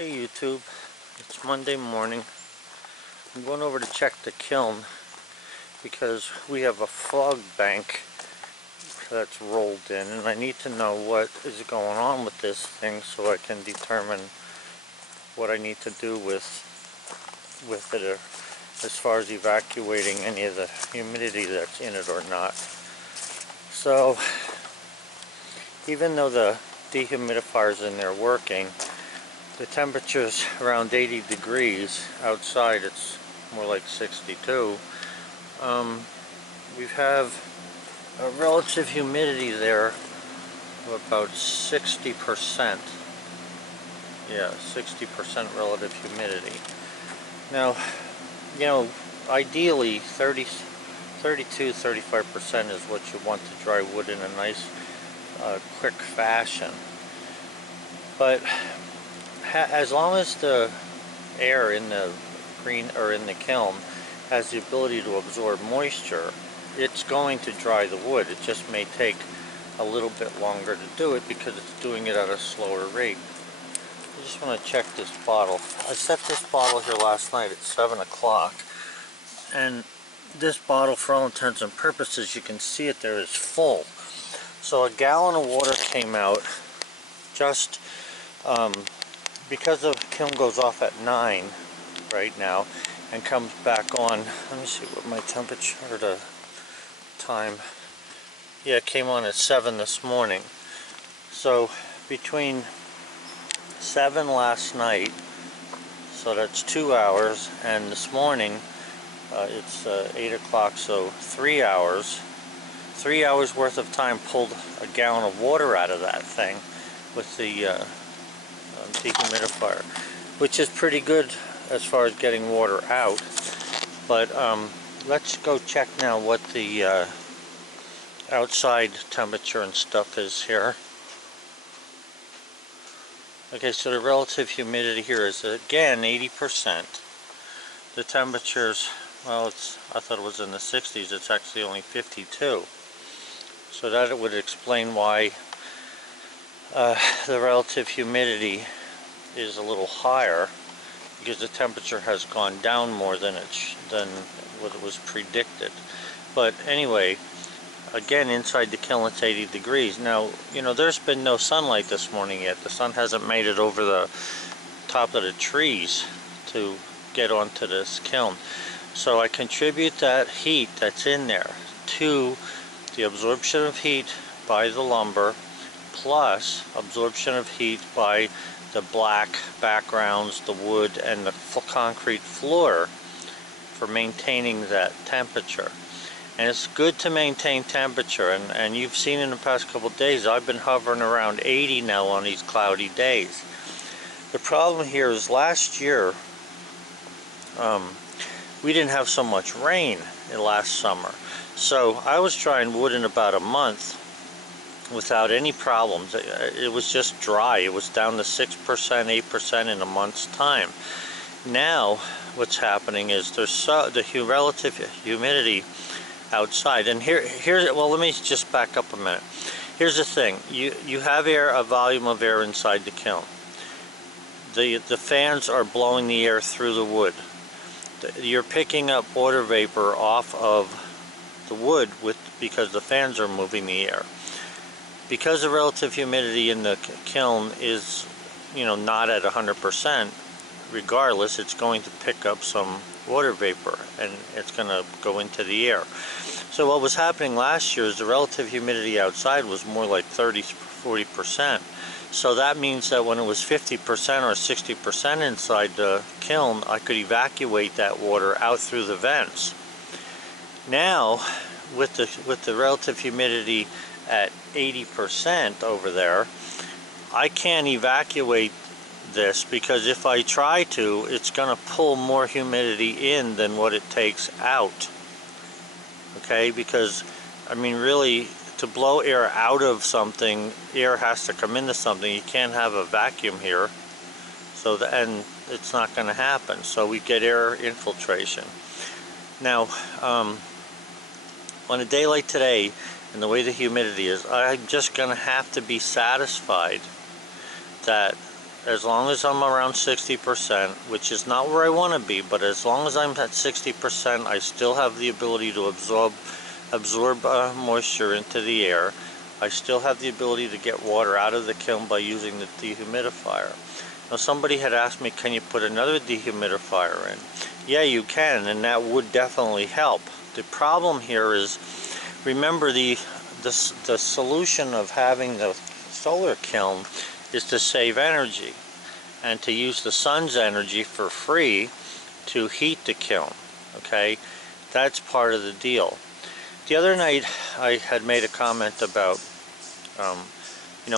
Hey YouTube, it's Monday morning. I'm going over to check the kiln because we have a fog bank that's rolled in and I need to know what is going on with this thing so I can determine what I need to do with it as far as evacuating any of the humidity that's in it or not. So even though the dehumidifier's in there working, the temperature's around 80 degrees. Outside it's more like 62. We have a relative humidity there of about 60%. Yeah, 60% relative humidity. Now, you know, ideally 32-35% is what you want to dry wood in a nice quick fashion. But as long as the air in the kiln has the ability to absorb moisture, it's going to dry the wood. It just may take a little bit longer to do it because it's doing it at a slower rate. I just want to check this bottle. I set this bottle here last night at 7 o'clock, and this bottle, for all intents and purposes, you can see it there, is full. So a gallon of water came out just because the kiln goes off at 9 right now and comes back on. Let me see what my temperature or the time. Yeah, it came on at 7 this morning. So between 7 last night, so that's 2 hours, and this morning it's 8 o'clock, so 3 hours. 3 hours worth of time pulled a gallon of water out of that thing with the dehumidifier, which is pretty good as far as getting water out. But let's go check now what the outside temperature and stuff is here. Okay, so the relative humidity here is again 80%. The temperature's, well, I thought it was in the 60s. It's actually only 52. So that would explain why the relative humidity is a little higher, because the temperature has gone down more than what it was predicted. But anyway, again, inside the kiln it's 80 degrees. Now, you know, there's been no sunlight this morning yet. The sun hasn't made it over the top of the trees to get onto this kiln. So I contribute that heat that's in there to the absorption of heat by the lumber plus absorption of heat by the black backgrounds, the wood, and the concrete floor for maintaining that temperature. And it's good to maintain temperature, and you've seen in the past couple of days I've been hovering around 80 now on these cloudy days. The problem here is last year we didn't have so much rain last summer, so I was drying wood in about a month without any problems. It was just dry. It was down to 6%, 8% in a month's time. Now what's happening is there's the relative humidity outside, and here's, well, let me just back up a minute. Here's the thing. You have a volume of air inside the kiln. The fans are blowing the air through the wood. You're picking up water vapor off of the wood because the fans are moving the air. Because the relative humidity in the kiln is, you know, not at 100%, regardless, it's going to pick up some water vapor and it's going to go into the air. So what was happening last year is the relative humidity outside was more like 30-40%. So that means that when it was 50% or 60% inside the kiln, I could evacuate that water out through the vents. Now, with the relative humidity at 80% over there, I can't evacuate this, because if I try to, it's going to pull more humidity in than what it takes out. Okay, because I mean, really, to blow air out of something, air has to come into something. You can't have a vacuum here, so and it's not going to happen. So we get air infiltration. Now, on a day like today, and the way the humidity is, I'm just going to have to be satisfied that as long as I'm around 60%, which is not where I want to be, but as long as I'm at 60%, I still have the ability to absorb moisture into the air. I still have the ability to get water out of the kiln by using the dehumidifier. Now somebody had asked me, can you put another dehumidifier in? Yeah, you can, and that would definitely help. The problem here is, remember the solution of having the solar kiln is to save energy and to use the sun's energy for free to heat the kiln. Okay, that's part of the deal. The other night I had made a comment about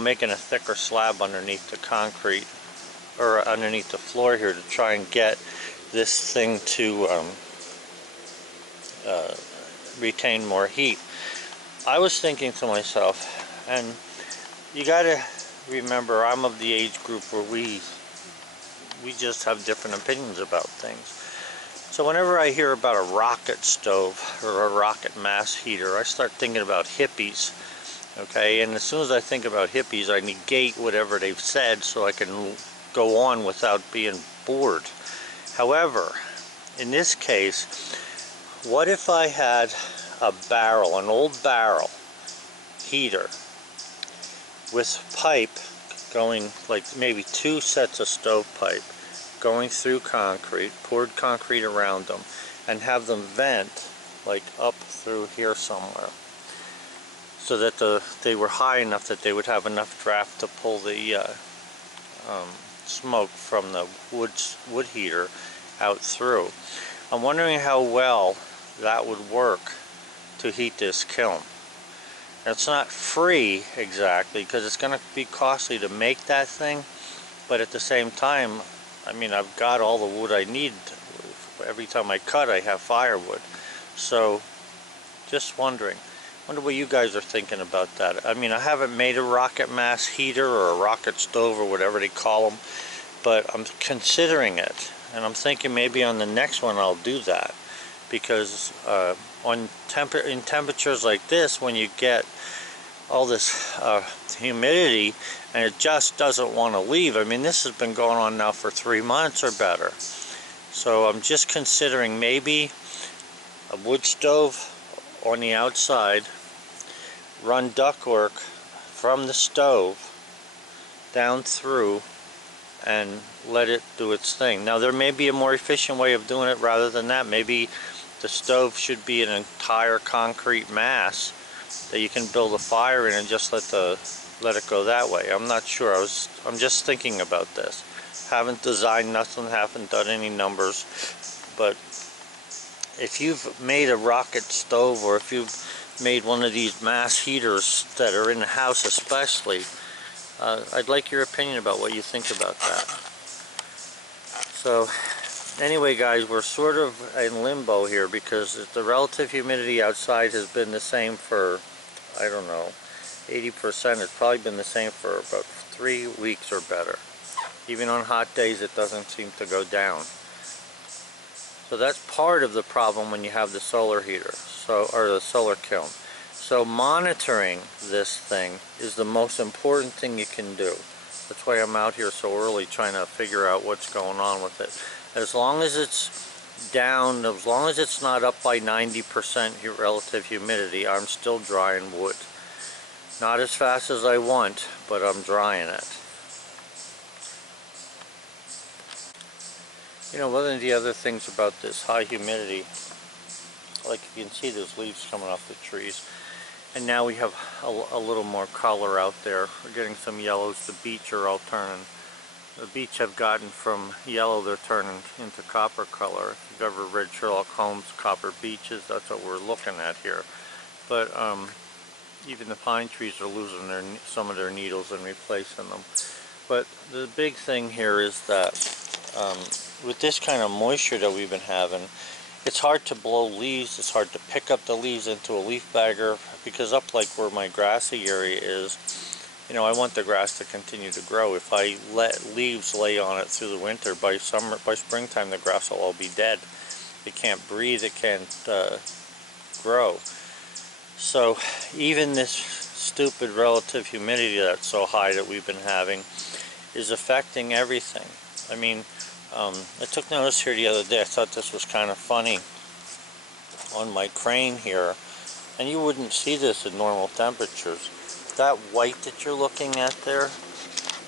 making a thicker slab underneath the concrete, or underneath the floor here, to try and get this thing to retain more heat. I was thinking to myself, and you gotta remember, I'm of the age group where we just have different opinions about things. So whenever I hear about a rocket stove or a rocket mass heater, I start thinking about hippies. Okay, and as soon as I think about hippies, I negate whatever they've said so I can go on without being bored. However, in this case, what if I had a barrel, an old barrel heater with pipe going, like maybe 2 sets of stovepipe going through concrete, poured concrete around them, and have them vent like up through here somewhere, so that they were high enough that they would have enough draft to pull the smoke from the wood heater out through. I'm wondering how well that would work to heat this kiln. It's not free exactly, because it's going to be costly to make that thing, but at the same time, I mean, I've got all the wood I need. Every time I cut, I have firewood. So just wondering what you guys are thinking about that. I mean, I haven't made a rocket mass heater or a rocket stove or whatever they call them, but I'm considering it, and I'm thinking maybe on the next one I'll do that, because in temperatures like this, when you get all this humidity and it just doesn't want to leave. I mean, this has been going on now for 3 months or better. So I'm just considering maybe a wood stove on the outside, run ductwork from the stove down through, and let it do its thing. Now there may be a more efficient way of doing it rather than that. Maybe the stove should be an entire concrete mass that you can build a fire in and just let it go that way. I'm not sure. I'm just thinking about this. Haven't designed nothing, haven't done any numbers, but if you've made a rocket stove, or if you've made one of these mass heaters that are in the house especially, I'd like your opinion about what you think about that. So anyway guys, we're sort of in limbo here, because the relative humidity outside has been the same for, I don't know, 80%. It's probably been the same for about 3 weeks or better. Even on hot days it doesn't seem to go down. So that's part of the problem when you have the solar heater, or the solar kiln. So monitoring this thing is the most important thing you can do. That's why I'm out here so early trying to figure out what's going on with it. As long as it's down, as long as it's not up by 90% relative humidity, I'm still drying wood. Not as fast as I want, but I'm drying it. You know, one of the other things about this high humidity, like you can see there's leaves coming off the trees, and now we have a little more color out there. We're getting some yellows. The beech are all turning. The beech have gotten from yellow, they're turning into copper color. If you've ever read Sherlock Holmes' Copper Beeches, that's what we're looking at here. But even the pine trees are losing some of their needles and replacing them. But the big thing here is that with this kind of moisture that we've been having, it's hard to blow leaves. It's hard to pick up the leaves into a leaf bagger, because up like where my grassy area is, you know, I want the grass to continue to grow. If I let leaves lay on it through the winter, by springtime the grass will all be dead. It can't breathe, it can't grow. So even this stupid relative humidity that's so high that we've been having is affecting everything. I mean, I took notice here the other day. I thought this was kind of funny on my crane here, and you wouldn't see this at normal temperatures. That white that you're looking at there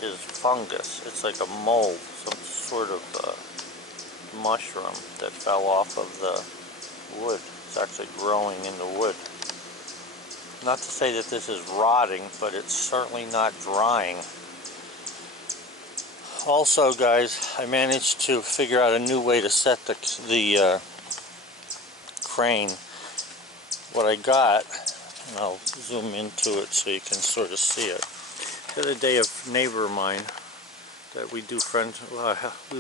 is fungus. It's like a mold, some sort of mushroom that fell off of the wood. It's actually growing in the wood. Not to say that this is rotting, but it's certainly not drying. Also, guys, I managed to figure out a new way to set the crane. What I got, and I'll zoom into it so you can sort of see it. The other day, a neighbor of mine that we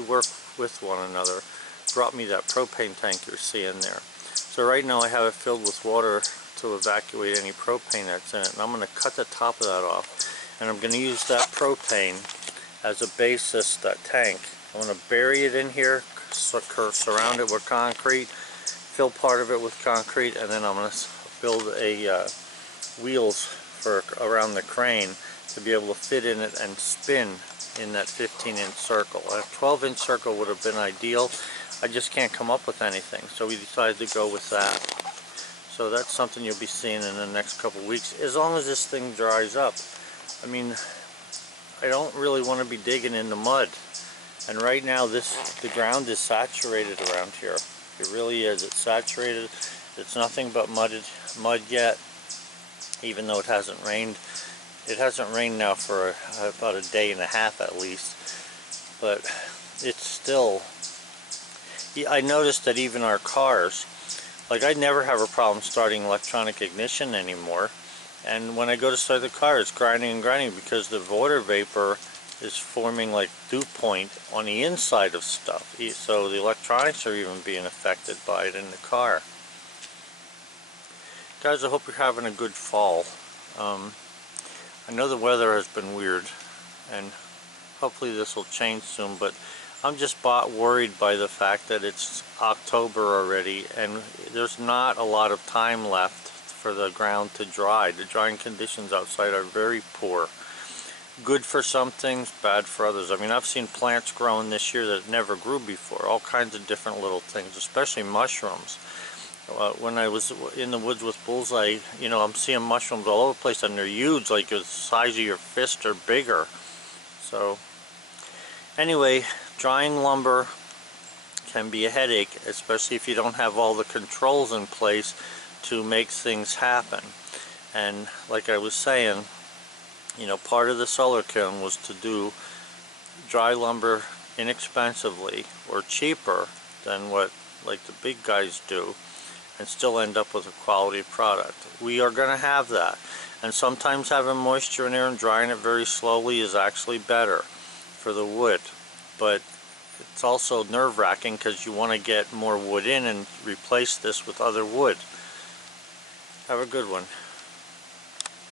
work with one another, brought me that propane tank you're seeing there. So right now I have it filled with water to evacuate any propane that's in it, and I'm going to cut the top of that off, and I'm going to use that propane as a basis, that tank. I'm going to bury it in here, surround it with concrete, fill part of it with concrete, and then I'm going to build a wheels for around the crane to be able to fit in it and spin in that 15-inch circle. A 12-inch circle would have been ideal. I just can't come up with anything, so we decided to go with that. So that's something you'll be seeing in the next couple weeks, as long as this thing dries up. I mean, I don't really want to be digging in the mud, and right now the ground is saturated around here. It really is. It's saturated. It's nothing but mud yet, even though it hasn't rained. It hasn't rained now for about a day and a half at least, but it's still, I noticed that even our cars, like I never have a problem starting electronic ignition anymore, and when I go to start the car it's grinding and grinding because the water vapor is forming like dew point on the inside of stuff, so the electronics are even being affected by it in the car. Guys, I hope you're having a good fall. I know the weather has been weird, and hopefully this will change soon, but I'm just worried by the fact that it's October already and there's not a lot of time left for the ground to dry. The drying conditions outside are very poor. Good for some things, bad for others. I mean, I've seen plants growing this year that never grew before. All kinds of different little things, especially mushrooms. When I was in the woods with Bullseye, you know, I'm seeing mushrooms all over the place, and they're huge, like the size of your fist or bigger. So anyway, drying lumber can be a headache, especially if you don't have all the controls in place to make things happen. And like I was saying, you know, part of the solar kiln was to do dry lumber inexpensively or cheaper than what like the big guys do, and still end up with a quality product. We are going to have that, and sometimes having moisture in there and drying it very slowly is actually better for the wood, but it's also nerve-wracking because you want to get more wood in and replace this with other wood. Have a good one.